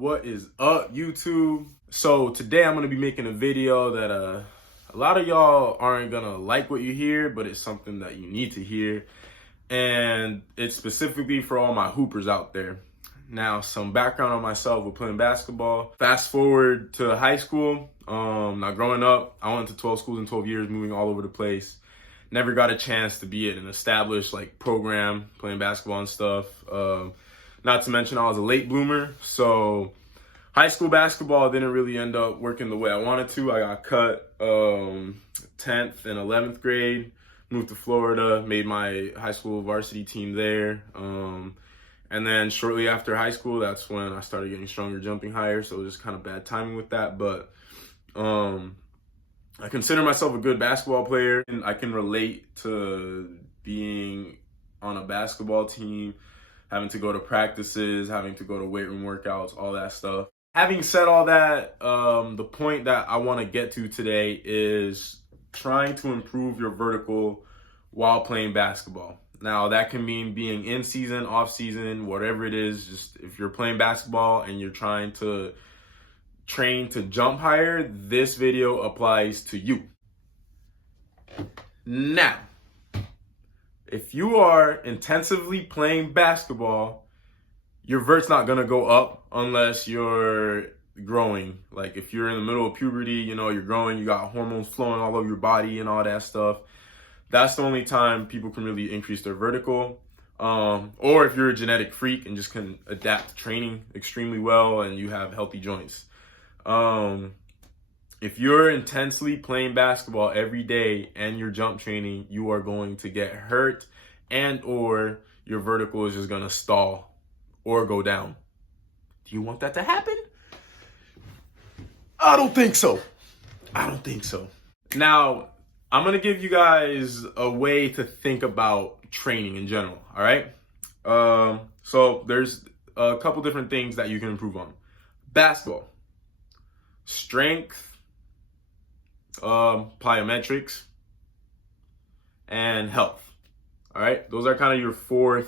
What is up, YouTube? So today I'm going to be making a video that a lot of y'all aren't going to like what you hear, but it's something that you need to hear. And it's specifically for all my hoopers out there. Now, some background on myself with playing basketball. Fast forward to high school. Now growing up, I went to 12 schools in 12 years, moving all over the place. Never got a chance to be at an established program playing basketball and stuff. Not to mention I was a late bloomer, so high school basketball didn't really end up working the way I wanted to. I got cut 10th and 11th grade, moved to Florida, made my high school varsity team there. And then shortly after high school, that's when I started getting stronger, jumping higher, so it was just kind of bad timing with that. But I consider myself a good basketball player, and I can relate to being on a basketball team, having to go to practices, having to go to weight room workouts, all that stuff. Having said all that, the point that I want to get to today is trying to improve your vertical while playing basketball. Now, that can mean being in season, off season, whatever it is. Just if you're playing basketball and you're trying to train to jump higher, this video applies to you. Now, if you are intensively playing basketball, your vert's not gonna go up unless you're growing. Like if you're in the middle of puberty, you're growing, you got hormones flowing all over your body and all that stuff. That's the only time people can really increase their vertical. Or if you're a genetic freak and just can adapt to training extremely well and you have healthy joints. If you're intensely playing basketball every day and you're jump training, you are going to get hurt and or your vertical is just going to stall or go down. Do you want that to happen? I don't think so. Now, I'm going to give you guys a way to think about training in general, all right? So there's a couple different things that you can improve on. Basketball, strength, plyometrics, and health. All right, those are kind of your four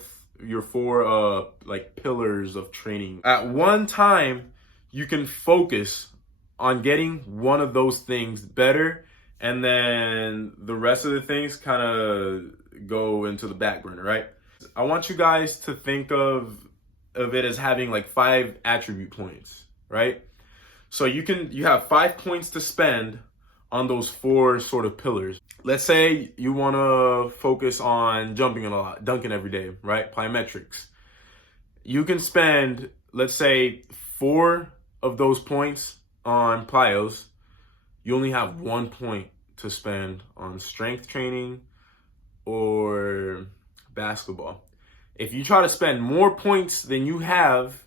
pillars of training. At one time, you can focus on getting one of those things better, and then the rest of the things kind of go into the back burner, right? I want you guys to think of it as having 5 attribute points, right? So you have 5 points to spend on those 4 sort of pillars. Let's say you want to focus on jumping a lot, dunking every day, right? Plyometrics. You can spend, let's say, 4 of those points on plyos. You only have 1 point to spend on strength training or basketball. If you try to spend more points than you have,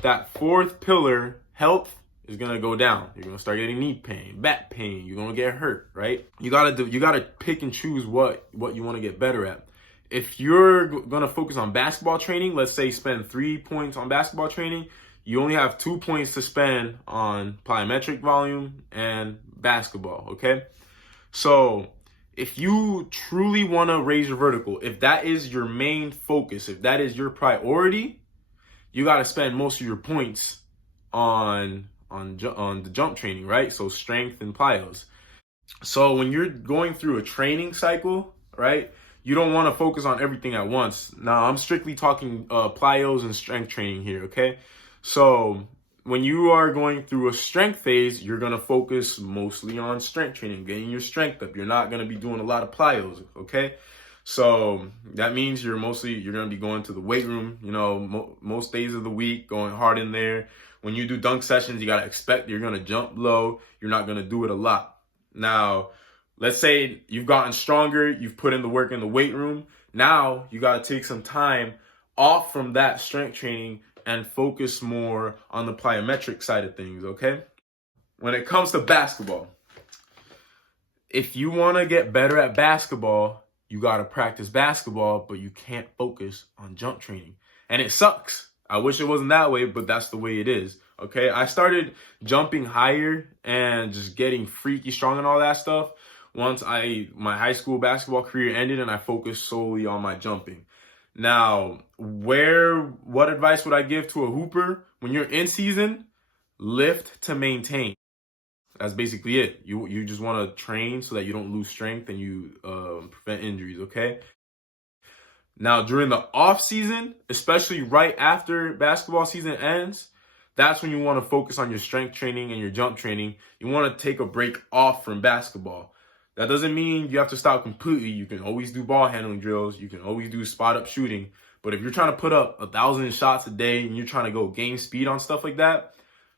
that 4th pillar, health, is gonna go down. You're gonna start getting knee pain, back pain. You're gonna get hurt, right? You gotta pick and choose what you want to get better at. If you're gonna focus on basketball training, let's say spend 3 points on basketball training, you only have 2 points to spend on plyometric volume and basketball. Okay, so if you truly want to raise your vertical, if that is your main focus, if that is your priority, you got to spend most of your points on the jump training, right? So strength and plyos. So when you're going through a training cycle, right, you don't want to focus on everything at once. Now, I'm strictly talking plyos and strength training here, okay? So when you are going through a strength phase, you're going to focus mostly on strength training, getting your strength up. You're not going to be doing a lot of plyos, okay? So that means you're going to be going to the weight room, most days of the week, going hard in there. When you do dunk sessions, you got to expect you're going to jump low. You're not going to do it a lot. Now, let's say you've gotten stronger. You've put in the work in the weight room. Now you got to take some time off from that strength training and focus more on the plyometric side of things, okay? When it comes to basketball, if you want to get better at basketball, you got to practice basketball, but you can't focus on jump training. And it sucks. I wish it wasn't that way, but that's the way it is, okay? I started jumping higher and just getting freaky strong and all that stuff once my high school basketball career ended and I focused solely on my jumping. Now, what advice would I give to a hooper when you're in season, lift to maintain. That's basically it. You just want to train so that you don't lose strength and you prevent injuries, okay? Now, during the off season, especially right after basketball season ends, that's when you want to focus on your strength training and your jump training. You want to take a break off from basketball. That doesn't mean you have to stop completely. You can always do ball handling drills. You can always do spot up shooting. But if you're trying to put up 1,000 shots a day and you're trying to go gain speed on stuff like that,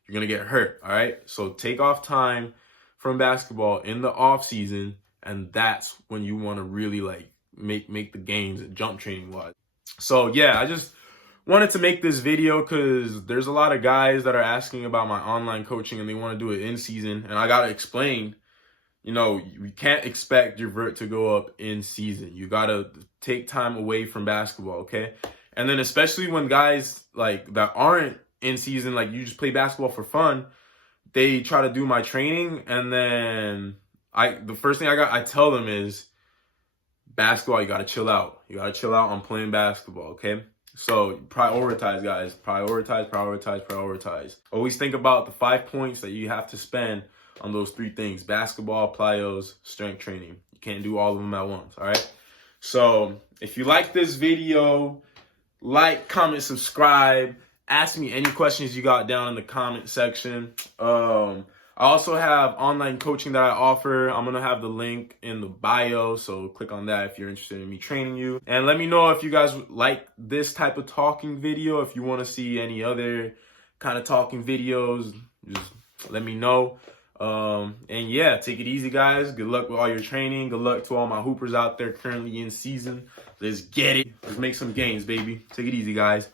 you're going to get hurt, all right? So take off time from basketball in the off season, and that's when you want to really like make the gains jump training wise. So yeah, I just wanted to make this video because there's a lot of guys that are asking about my online coaching and they want to do it in season, and I got to explain, you know, you can't expect your vert to go up in season. You got to take time away from basketball, okay? And then especially when guys like that aren't in season, like you just play basketball for fun, they try to do my training, and then the first thing I tell them is, basketball, you got to chill out. You got to chill out on playing basketball, okay? So prioritize, guys. Prioritize. Always think about the 5 points that you have to spend on those 3 things: basketball, plyos, strength training. You can't do all of them at once, all right? So if you like this video, like, comment, subscribe. Ask me any questions you got down in the comment section. I also have online coaching that I offer. I'm going to have the link in the bio, so click on that if you're interested in me training you. And let me know if you guys like this type of talking video. If you want to see any other kind of talking videos, just let me know. And yeah, take it easy, guys. Good luck with all your training. Good luck to all my hoopers out there currently in season. Let's get it. Let's make some gains, baby. Take it easy, guys.